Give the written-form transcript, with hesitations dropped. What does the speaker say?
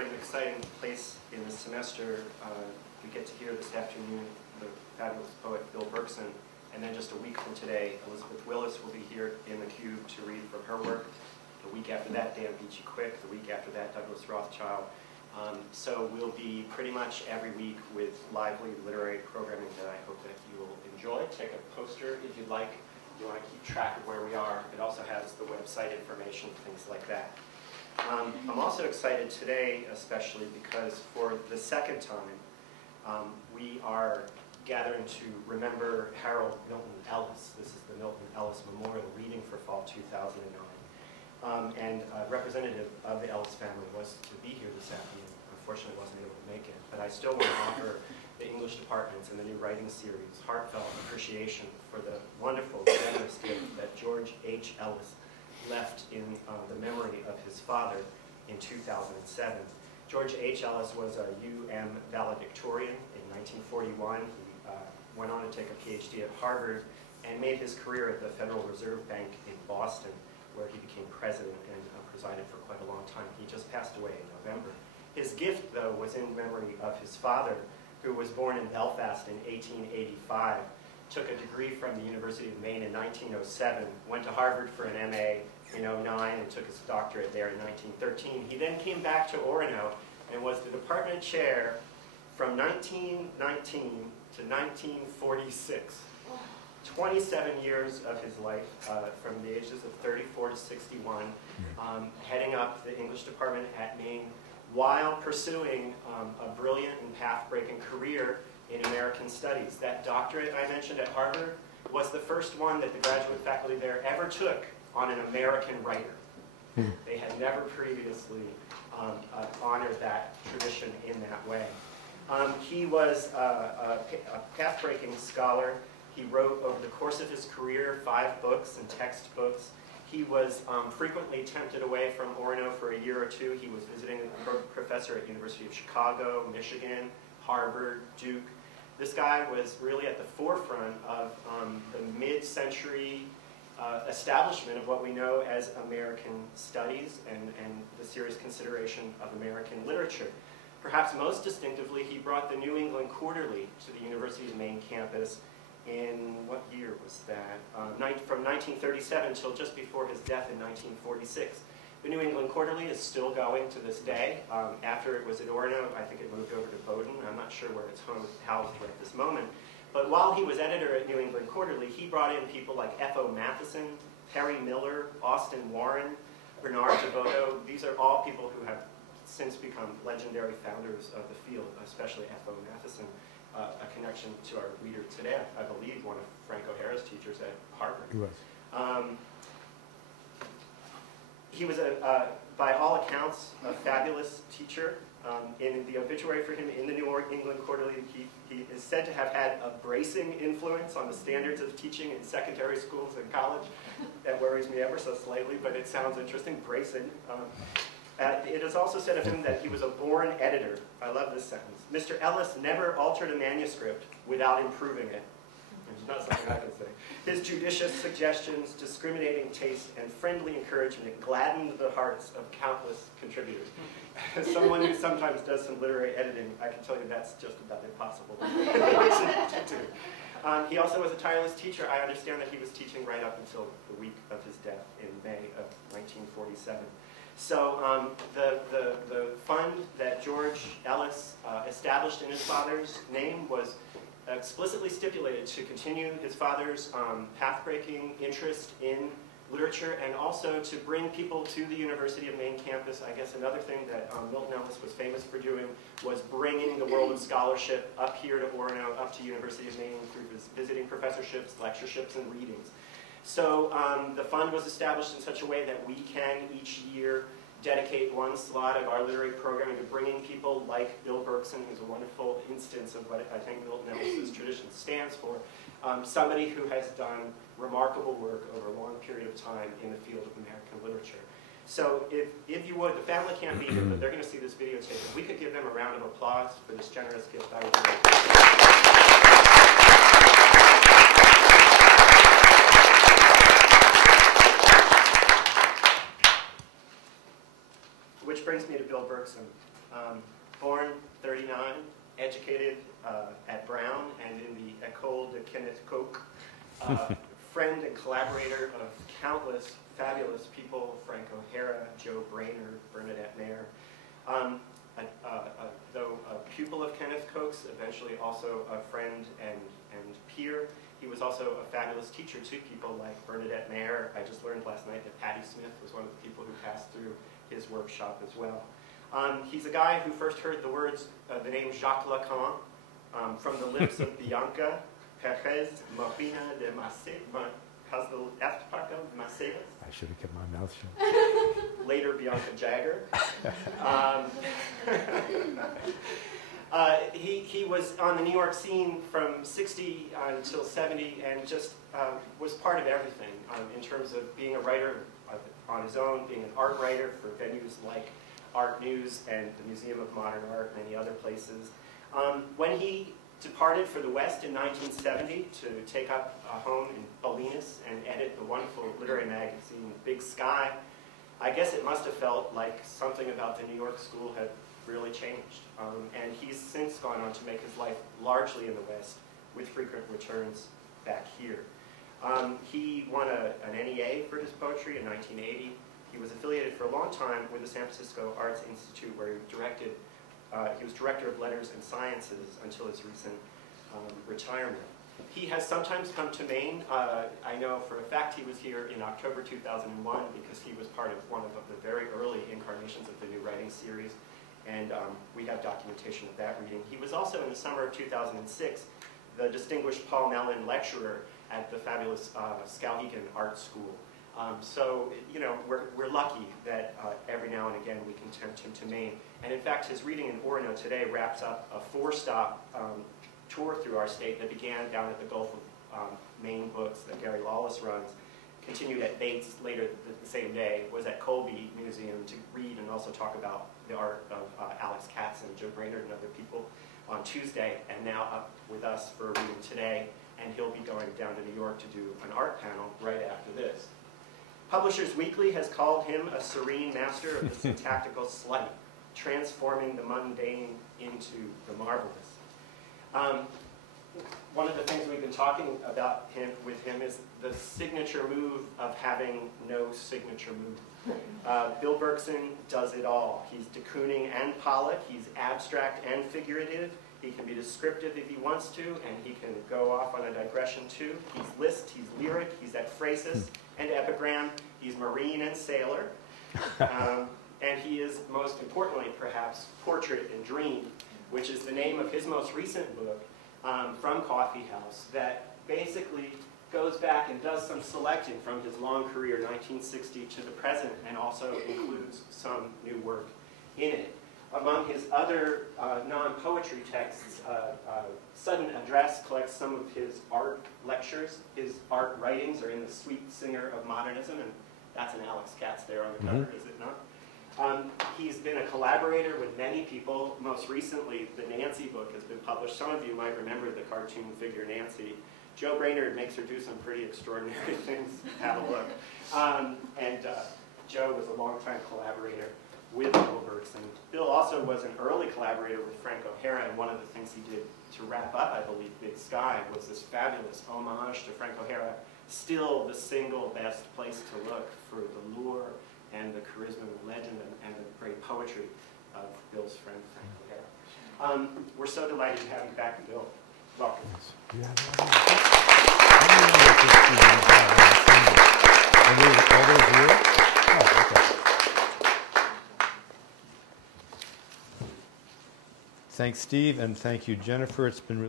we're at an exciting place in the semester. We get to hear this afternoon the fabulous poet Bill Berkson, and then just a week from today, Elizabeth Willis will be here in the Cube to read from her work. The week after that, Dan Beachy Quick. The week after that, Douglas Rothschild. So we'll be pretty much every week with lively literary programming that I hope that you will enjoy. Take a poster if you'd like. If you want to keep track of where we are. It also has the website information, things like that. I'm also excited today, especially because for the second time, we are gathering to remember Harold Milton Ellis. This is the Milton Ellis Memorial reading for fall 2009. And a representative of the Ellis family was to be here this afternoon. Unfortunately, wasn't able to make it. But I still want to offer the English departments and the new writing series heartfelt appreciation for the wonderful, generous gift that George H. Ellis left in the memory of his father in 2007. George H. Ellis was a UM valedictorian in 1941. He went on to take a PhD at Harvard and made his career at the Federal Reserve Bank in Boston, where he became president and presided for quite a long time. He just passed away in November. His gift, though, was in memory of his father, who was born in Belfast in 1885, took a degree from the University of Maine in 1907, went to Harvard for an MA in 2009, and took his doctorate there in 1913. He then came back to Orono and was the department chair from 1919 to 1946. 27 years of his life, from the ages of 34 to 61, heading up the English department at Maine, while pursuing a brilliant and path-breaking career in American studies. That doctorate I mentioned at Harvard was the first one that the graduate faculty there ever took on an American writer. They had never previously honored that tradition in that way. He was a path-breaking scholar. He wrote over the course of his career 5 books and textbooks. He was frequently tempted away from Orono for a year or two. He was visiting a professor at University of Chicago, Michigan, Harvard, Duke. This guy was really at the forefront of the mid-century establishment of what we know as American studies and the serious consideration of American literature. Perhaps most distinctively, he brought the New England Quarterly to the University of Maine campus in, what year was that? From 1937 till just before his death in 1946. The New England Quarterly is still going to this day. After it was at Orono, I think it moved over to Bowdoin. I'm not sure where it's housed at this moment. But while he was editor at New England Quarterly, he brought in people like F.O. Matheson, Perry Miller, Austin Warren, Bernard DeVoto. These are all people who have since become legendary founders of the field, especially F.O. Matheson. A connection to our reader today, I believe, one of Frank O'Hara's teachers at Harvard. He was. He was, by all accounts, a fabulous teacher. In the obituary for him in the New England Quarterly, he is said to have had a bracing influence on the standards of teaching in secondary schools and college. That worries me ever so slightly, but it sounds interesting, bracing. It is also said of him that he was a born editor. I love this sentence. Mr. Ellis never altered a manuscript without improving it. Which is not something I can say. His judicious suggestions, discriminating taste, and friendly encouragement gladdened the hearts of countless contributors. As someone who sometimes does some literary editing, I can tell you that's just about impossible to do. He also was a tireless teacher. I understand that he was teaching right up until the week of his death in May of 1947. So the fund that George Ellis established in his father's name was explicitly stipulated to continue his father's path-breaking interest in literature and also to bring people to the University of Maine campus. I guess another thing that Milton Ellis was famous for doing was bringing the world of scholarship up here to Orono, up to University of Maine through his visiting professorships, lectureships, and readings. So the fund was established in such a way that we can each year dedicate one slot of our literary programming to bringing people like Bill Berkson, who's a wonderful instance of what I think Milton Ellis' tradition stands for, somebody who has done remarkable work over a long period of time in the field of American literature. So if you would, the family can't be here, but they're going to see this videotape. If we could give them a round of applause for this generous gift, I would do it. Which brings me to Bill Berkson. Born 39, educated at Brown and in the École de Kenneth Koch. Friend and collaborator of countless fabulous people, Frank O'Hara, Joe Brainerd, Bernadette Mayer. Though a pupil of Kenneth Koch's, eventually also a friend and peer. He was also a fabulous teacher to people like Bernadette Mayer. I just learned last night that Patti Smith was one of the people who passed through his workshop as well. He's a guy who first heard the name Jacques Lacan from the lips of Bianca Perez Marina de Macedas. I should have kept my mouth shut. Later Bianca Jagger. He was on the New York scene from 60 until 70 and just was part of everything in terms of being a writer on his own, being an art writer for venues like Art News and the Museum of Modern Art and many other places. When he departed for the West in 1970 to take up a home in Bolinas and edit the wonderful literary magazine Big Sky, I guess it must have felt like something about the New York school had really changed. And he's since gone on to make his life largely in the West with frequent returns back here. He won an NEA for his poetry in 1980. He was affiliated for a long time with the San Francisco Arts Institute, where he was director of letters and sciences until his recent retirement. He has sometimes come to Maine. I know for a fact he was here in October 2001 because he was part of one of the very early incarnations of the New Writing Series, and we have documentation of that reading. He was also in the summer of 2006 the distinguished Paul Mellon lecturer at the fabulous Skowhegan Art School. So, you know, we're lucky that every now and again we can tempt him to Maine. And in fact, his reading in Orono today wraps up a 4-stop tour through our state that began down at the Gulf of Maine Books that Gary Lawless runs, continued at Bates later the same day, was at Colby Museum to read and also talk about the art of Alex Katz and Joe Brainerd and other people on Tuesday, and now up with us for a reading today, and he'll be going down to New York to do an art panel right after this. Publishers Weekly has called him a serene master of the syntactical slight, transforming the mundane into the marvelous. One of the things we've been talking about with him is the signature move of having no signature move. Bill Berkson does it all. He's de Kooning and Pollock. He's abstract and figurative. He can be descriptive if he wants to, and he can go off on a digression too. He's list, he's lyric, he's ekphrasis and epigram. He's marine and sailor. And he is, most importantly, perhaps, Portrait and Dream, which is the name of his most recent book from Coffee House that basically goes back and does some selecting from his long career, 1960 to the present, and also includes some new work in it. Among his other non-poetry texts, Sudden Address collects some of his art lectures. His art writings are in the Sweet Singer of Modernism, and that's an Alex Katz there on the cover, is it not? He's been a collaborator with many people. Most recently, the Nancy book has been published. Some of you might remember the cartoon figure Nancy. Joe Brainerd makes her do some pretty extraordinary things. Have a look. Joe was a longtime collaborator with Bill Berkson. Bill also was an early collaborator with Frank O'Hara, and one of the things he did to wrap up, I believe, Big Sky was this fabulous homage to Frank O'Hara. Still the single best place to look for the lure and the charisma and the legend and the great poetry of Bill's friend, Frank O'Hara. We're so delighted to have you back, Bill. Welcome. Thanks, Steve, and thank you, Jennifer. It's been really